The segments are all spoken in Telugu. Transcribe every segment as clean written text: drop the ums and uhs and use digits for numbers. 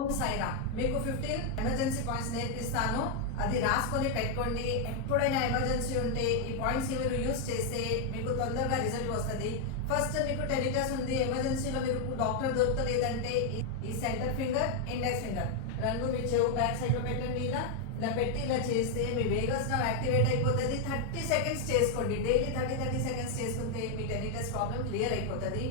ఓం సాయిరామ్. మీకు 15 ఎమర్జెన్సీ పాయింట్స్ నేర్పిస్తాను. అది రాసుకొని పెట్టుకోండి. ఎప్పుడైనా ఎమర్జెన్సీ ఉంటే ఈ పాయింట్స్ మీరు యూజ్ చేస్తే మీకు తొందరగా రిజల్ట్ వస్తుంది. ఫస్ట్ మీకు టెనిటస్ ఉంది, ఎమర్జెన్సీలో మీకు డాక్టర్ దొరకలేదంటే ఈ సెంటర్ ఫింగర్, ఇండెక్స్ ఫింగర్ రెండు మీ చెవు బ్యాక్ సైడ్ లో పెట్టండి. ఇలా పెట్టి ఇలా చేస్తే మీ వేగస్ నర్వ్ యాక్టివేట్ అయిపోతుంది. 30 సెకండ్స్ చేసుకోండి. డైలీ 30 సెకండ్స్ చేసుకుంటే మీ టెనిటస్ ప్రాబ్లం క్లియర్ అయిపోతుంది.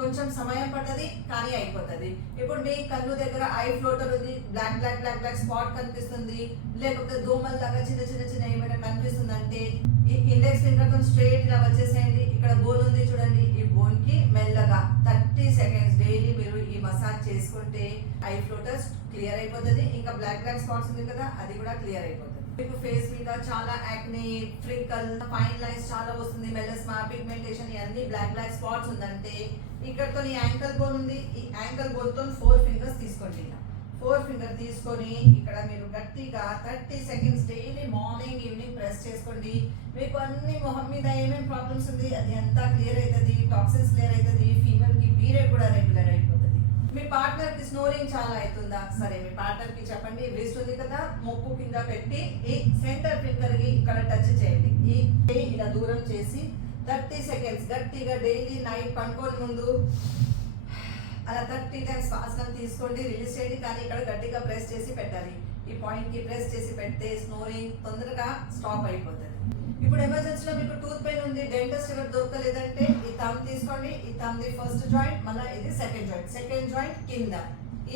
కొంచెం సమయం పడుతుంది కానీ అయిపోతుంది. ఇప్పుడు మీ కన్ను దగ్గర ఐ ఫ్లోటర్ ఉంది, black black black black spot కనిపిస్తుంది, లేకపోతే దోమల్ లాగా చిన్న చిన్న చిన్న ఏమైనా కనిపిస్తుంది అంటే ఈ ఇండెక్స్ ఫింగర్ తో స్ట్రైట్ ఇలా వచ్చేసేయండి. ఇక్కడ బోన్ ఉంది చూడండి, ఈ బోన్ కి మెల్లగా 30 సెకండ్స్ డైలీ మీరు ఈ మసాజ్ చేసుకుంటే ఐ ఫ్లోటర్స్ క్లియర్ అయిపోతుంది. ఇంకా బ్లాక్ బ్లాక్ స్పాట్స్ ఉంది కదా, అది కూడా క్లియర్ అయిపోతుంది. మీకు ఫేస్ మీద చాలా యాక్నే, ఫ్రింకల్, ఫైన్ లైన్స్ చాలా వస్తుంది, మెలస్మా, పిగ్మెంటేషన్, ఇవన్నీ బ్లాక్ బ్లాక్ స్పాట్స్ ఉందంటే ఇక్కడతో ఈ యాంకల్ బోన్ ఉంది, ఈ యాంకల్ బోన్ తో 4 ఫింగర్స్ తీసుకోండి. 4 ఫింగర్ తీసుకొని ఇక్కడ మీరు గట్టిగా 30 seconds daily morning evening press చేసుకోండి. మీకు అన్ని మొహం మీద ఏమేమి ప్రాబ్లమ్స్ ఉంది అది అంతా క్లియర్ అవుతుంది. టాక్సిన్స్ క్లియర్ అవుతుంది. ఫీమేల్ కి పీరియడ్ కూడా రెగ్యులర్ అయిపోతుంది. మీ పార్ట్నర్ కి స్నోరింగ్ చాలా అవుతుందా? సరే, మీ పార్ట్నర్ కి చెప్పండి, రిస్ట్ ఉంది కదా, మొక్కు కింద పెట్టి ఈ సెంటర్ ఫింగర్ కి ఇక్కడ టచ్ చేయండి. ఈ ఇలా దూరం చేసి 30 సెకండ్స్ గట్టిగా డైలీ నైట్ పడుకోని ముందు అలా 30 టైమ్స్ శ్వాసనం తీసుకోండి, రిలీజ్ చేయండి. కానీ ఇక్కడ గట్టిగా ప్రెస్ చేసి పెట్టాలి. ఈ పాయింట్ కి ప్రెస్ చేసి పెడితే స్నోరింగ్ తొందరగా స్టాప్ అయిపోతుంది. ఇప్పుడు ఎమర్జెన్సీలో మీకు టూత్ పెయిన్ ఉంది, డెంటిస్ట్ ఎవరు దొరకలేదంటే ఈ థంబ్ తీసుకోండి. ఈ థంబ్ ది ఫస్ట్ జాయింట్, మళ్ళీ ఇది సెకండ్ జాయింట్ కింద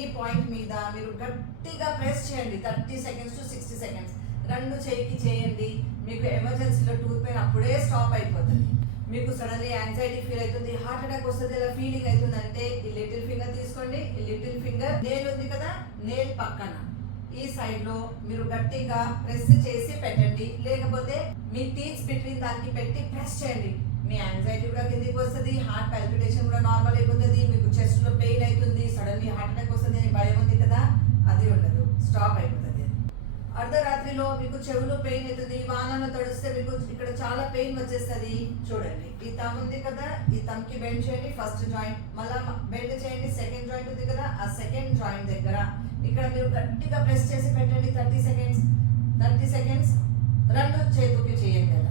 ఈ పాయింట్ మీద మీరు గట్టిగా ప్రెస్ చేయండి 30 సెకండ్స్ టు 60 సెకండ్స్. రెండు చేయికి చేయండి. మీకు ఎమర్జెన్సీలో టూత్ పెయిన్ అప్పుడే స్టాప్ అయిపోతుంది. మీకు సడన్లీ యాంగ్జైటీ ఫీల్ అవుతుంది, హార్ట్ అటాక్ వస్తుంది, ఇలా ఫీలింగ్ అవుతుంది అంటే ఈ లిటిల్ ఫింగర్ తీసుకోండి. ఈ లిటిల్ ఫింగర్ నేల్ ఉంది కదా, నేల్ పక్కన ఈ సైడ్ లో మీరు గట్టిగా ప్రెస్ చేసి పెట్టండి. లేకపోతే మీ టీత్ బిట్వీన్ దానికి పెట్టి ప్రెస్ చేయండి. మీ యాంగ్జైటీ కూడా కిందికి వస్తుంది, హార్ట్ పాల్పిటేషన్ కూడా నార్మల్ అయిపోతుంది. మీకు చెస్ట్ లో పెయిన్ అవుతుంది, సడన్లీ హార్ట్ అటాక్ వస్తుంది అని భయం ఉంది కదా, అది ఉండదు, స్టాప్ అయిపోతుంది. అర్ధరాత్రిలో మీకు చెవులో పెయిన్ అవుతుంది, వానలో తడిస్తే మీకు ఇక్కడ చాలా పెయిన్ వచ్చేస్తుంది. చూడండి, ఈ థంబ్ ఉంది కదా, ఈ థంబ్ కి బెండ్ చేయండి. ఫస్ట్ జాయింట్ మళ్ళా బెండ్ చేయండి. సెకండ్ జాయింట్ ఉంది కదా, ఆ సెకండ్ జాయింట్ దగ్గర ఇక్కడ మీరు గట్టిగా ప్రెస్ చేసి పెట్టండి 30 సెకండ్స్. రెండు చేతుకి చేయండి కదా,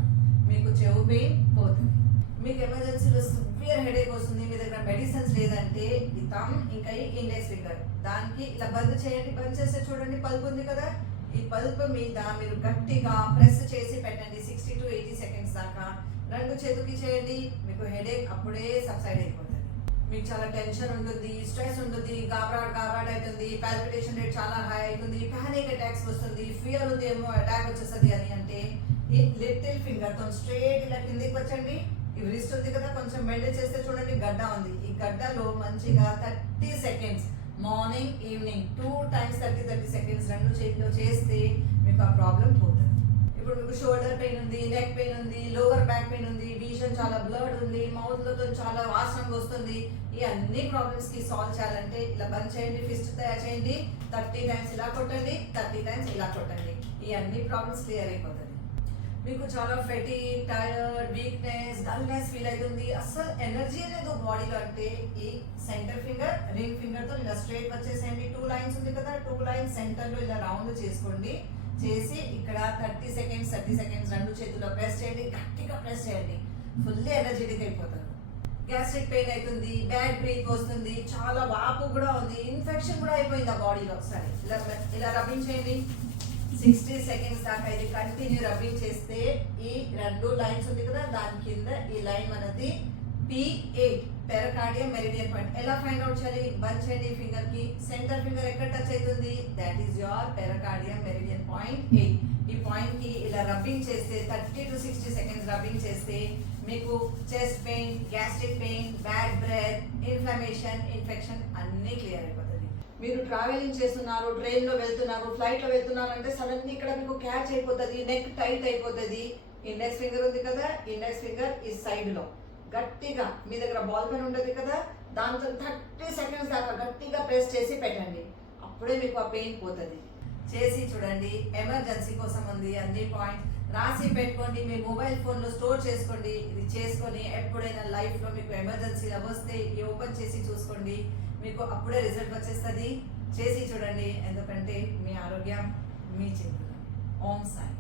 మీకు చెవు పెయిన్ పోతుంది. మీకు ఎమర్జెన్సీలో సివియర్ హెడేక్ వస్తుంది, మీ దగ్గర మెడిసిన్స్ లేదంటే ఈ థంబ్ ఇంకా ఈ ఇండెక్స్ ఫింగర్ దానికి ఇలా బంద్ చేయండి. బంద్ చేస్తే చూడండి పల్ప్ ఉంది కదా, ఈ పల్ప్ మీద మీరు గట్టిగా ప్రెస్ చేసి పెట్టండి 60 to 80 సెకండ్స్ దాకా. రెండు చేతుకి చేయండి. మీకు హెడేక్ అప్పుడే సబ్సైడ్ అయిపోతుంది. మీకు చాలా టెన్షన్ ఉంటుంది, స్ట్రెస్ ఉంటుంది, గాబరాడ్ అవుతుంది, పాల్పిటేషన్ రేట్ చాలా హై అవుతుంది, పానిక్ అటాక్స్ వస్తుంది, ఫియర్ ఉంది ఏమో అటాక్ వచ్చేస్తుంది అని అంటే ఈ లిటిల్ ఫింగర్ తో స్ట్రైట్ ఇలా కిందికి వచ్చండి. ఈ రిస్ట్ ఉంది కదా, కొంచెం బెండ్ చేస్తే చూడండి గడ్డ ఉంది. ఈ గడ్డలో మంచిగా 30 seconds morning evening 2 times 30 seconds రెండు చేతిలో చేస్తే మీకు ఆ ప్రాబ్లం పోతుంది. ఇప్పుడు మీకు షోల్డర్ పెయిన్ ఉంది, నెక్ పెయిన్ ఉంది, లోవర్ బ్యాక్ పెయిన్ ఉంది, విజన్ చాలా బ్లడ్ ఉంది, మౌత్ లో చాలా వాసన వస్తుంది, ఈ అన్ని ప్రాబ్లమ్స్ కి సాల్వ్ చేయాలంటే ఇలా బంద్ చేయండి. ఫిస్ట్ తయారు చేయండి. 30 టైమ్స్ ఇలా కొట్టండి, 30 టైమ్స్ ఇలా కొట్టండి. ఈ అన్ని ప్రాబ్లమ్స్ క్లియర్ అయిపోతుంది. మీకు చాలా fatigue, tired, weakness, dullness feel అవుతుంది, అసలు ఎనర్జీ లేదు బాడీలో అంటే ఈ సెంటర్ ఫింగర్, రింగ్ ఫింగర్ తో ఇలా స్ట్రైట్ వచ్చేసేయండి. 2 లైన్స్ ఉంది కదా, 2 లైన్స్ సెంటర్ లో ఇలా రౌండ్ చేసుకోండి. చేసి ఇక్కడ 30 సెకండ్స్ రెండు చేతుల్లో ప్రెస్ చేయండి. గట్టిగా ప్రెస్ చేయండి. ఫుల్లీ ఎనర్జెటిక్ అయిపోతారు. గ్యాస్ట్రిక్ పెయిన్ అవుతుంది, బ్యాడ్ బ్రీత్ వస్తుంది, చాలా వాపు కూడా ఉంది, ఇన్ఫెక్షన్ కూడా అయిపోయింది ఆ బాడీలో. సరే, ఇలా రబ్బింగ్ చేయండి 60 సెకండ్స్ దాకా. ఇది కంటిన్యూ రబ్బింగ్ చేస్తే ఈ రెండు లైన్స్ ఉంది కదా, దాని కింద ఈ లైన్ మనది P8 పెరకార్డియం మెరిడియన్ పాయింట్. ఎలా ఫైండ్ అవుట్ చేయాలి? బంద్ చేయండి ఫింగర్ కి. సెంటర్ ఫింగర్ ఎక్కడ టచ్ అవుతుంది? That is your pericardium meridian point 8. ఈ పాయింట్ కి ఇలా రబ్బింగ్ చేస్తే 30 to 60 సెకండ్స్ రబ్బింగ్ చేస్తే మీకు chest pain, gastric pain, bad breath, inflammation, infection అన్ని క్లియర్ అయిపోతుంది. మీరు ట్రావెలింగ్ చేస్తున్నారు, ట్రైన్ లో వెళ్తున్నారు, ఫ్లైట్ లో వెళ్తున్నారు అంటే సడన్లీ ఇక్కడ మీకు క్యాచ్ అయిపోతుంది, నెక్ టైట్ అయిపోతుంది. ఇండెక్స్ ఫింగర్ ఉంది కదా, ఇండెక్స్ ఫింగర్ ఈ సైడ్ లో గట్టిగా మీ దగ్గర బాల్ పెన్ ఉంటుంది కదా, దాంతో 30 సెకండ్స్ దాకా గట్టిగా ప్రెస్ చేసి పెట్టండి. అప్పుడే మీకు ఆ పెయిన్ పోతుంది. చేసి చూడండి. ఎమర్జెన్సీ కోసం ఉంది అన్ని పాయింట్స్ రాసి పెట్టుకోండి. మీ మొబైల్ ఫోన్ లో స్టోర్ చేసుకోండి. ఇది చేసుకొని ఎప్పుడైనా లైఫ్ లో మీకు ఎమర్జెన్సీ వస్తే ఓపెన్ చేసి చూసుకోండి. మీకు అప్పుడే రిజల్ట్ వచ్చేస్తుంది. చేసి చూడండి, ఎందుకంటే మీ ఆరోగ్యం మీ చేతుల్లో. ఓం సాయి.